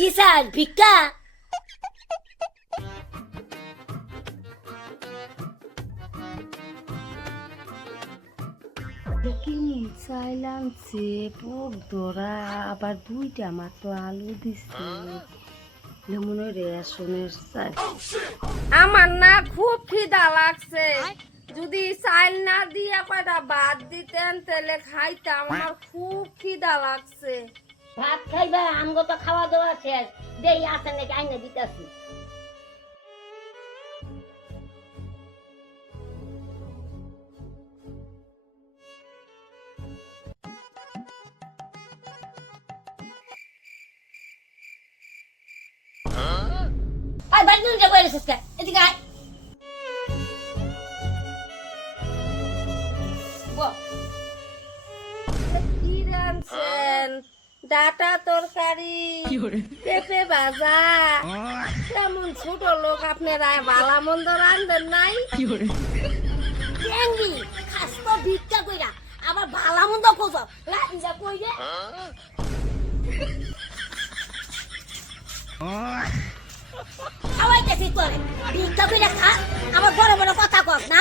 কি স্যার ভিক্ষা? চাইলাম পোক ধরা আবার দুইটা মাত্র আলু দিচ্ছে মনে হয় রেশনের চাই। আমার না খুব খিদা লাগছে, যদি চাল না দিয়ে কয়টা ভাত দিতেন তাহলে খাইতাম। আমার খুব খিদা লাগছে। ভাত খাইবা? আমগো তো খাওয়া দাওয়া শেষ। দেই আছে নাকি আইনা দিতাছি। আয় বাড়ি নিয়ে যাবো কে এদিকে আয়। কি রাঁধছেন? ডাটা তরকারি, পেঁপে ভাজা। কেমন ছোট লোক আপনারা, ভালা মন্দ রান্ধেন নাই? ট্যাঙ্গি খাস তো ভিক্ষা কইরা আবার ভালা মন্দ কোজ লাঞ্জা কই রে। খাওয়াইতেছি তোরে ভিক্ষা কইরা খা, আবার বড় বড় কথা কস না।